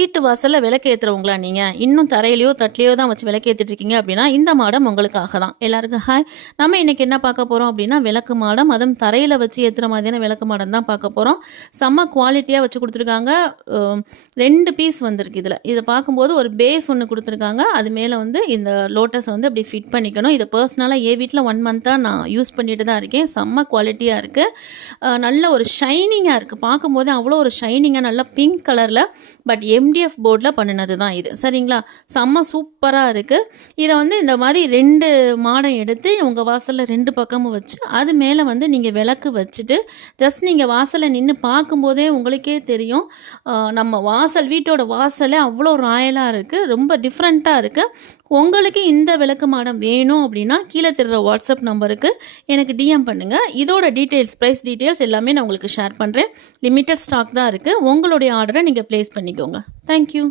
வீட்டு வாசலில் விளக்கேற்றுறவங்களா நீங்கள் இன்னும் தரையிலையோ தட்டிலையோ தான் வச்சு விளக்கேற்றிட்டு இருக்கீங்க அப்படின்னா இந்த மாடம் உங்களுக்காக தான். எல்லாருக்கும் ஹாய். நம்ம இன்றைக்கி என்ன பார்க்க போகிறோம் அப்படின்னா விளக்கு மாடம், அதுவும் தரையில் வச்சு ஏற்றுற மாதிரியான விளக்கு மாடம் தான் பார்க்க போகிறோம். செம்ம குவாலிட்டியாக வச்சு கொடுத்துருக்காங்க. 2 பீஸ் வந்திருக்கு. இதை பார்க்கும்போது ஒரு பேஸ் ஒன்று கொடுத்துருக்காங்க. அது மேலே வந்து இந்த லோட்டஸை வந்து அப்படி ஃபிட் பண்ணிக்கணும். இதை பர்சனலாக வீட்டில் 1 மந்த்தாக நான் யூஸ் பண்ணிட்டு தான் இருக்கேன். செம்ம குவாலிட்டியாக இருக்குது. நல்ல ஒரு ஷைனிங்காக இருக்குது. பார்க்கும்போது அவ்வளோ ஒரு ஷைனிங்காக நல்ல பிங்க் கலரில் பட் MDF போர்டில் பண்ணினது தான் இது. சரிங்களா? செம்ம சூப்பராக இருக்குது. இதை வந்து இந்த மாதிரி 2 மாடம் எடுத்து உங்கள் வாசலில் 2 பக்கமும் வச்சு அது மேலே வந்து நீங்கள் விளக்கு வச்சுட்டு ஜஸ்ட் நீங்கள் வாசலில் நின்று பார்க்கும்போதே உங்களுக்கே தெரியும் நம்ம வீட்டோட வாசலே அவ்வளோ ராயலாக இருக்குது. ரொம்ப டிஃப்ரெண்ட்டாக இருக்குது. உங்களுக்கு இந்த விளக்கு மாடம் வேணும் அப்படின்னா கீழே தெரிகிற வாட்ஸ்அப் நம்பருக்கு எனக்கு DM பண்ணுங்கள். இதோட டீட்டெயில்ஸ், ப்ரைஸ் டீட்டெயில்ஸ் எல்லாமே நான் உங்களுக்கு ஷேர் பண்ணுறேன். லிமிட்டட் ஸ்டாக் தான் இருக்குது. உங்களுடைய ஆர்டரை நீங்கள் ப்ளேஸ் பண்ணிக்கோங்க. தேங்க்யூ.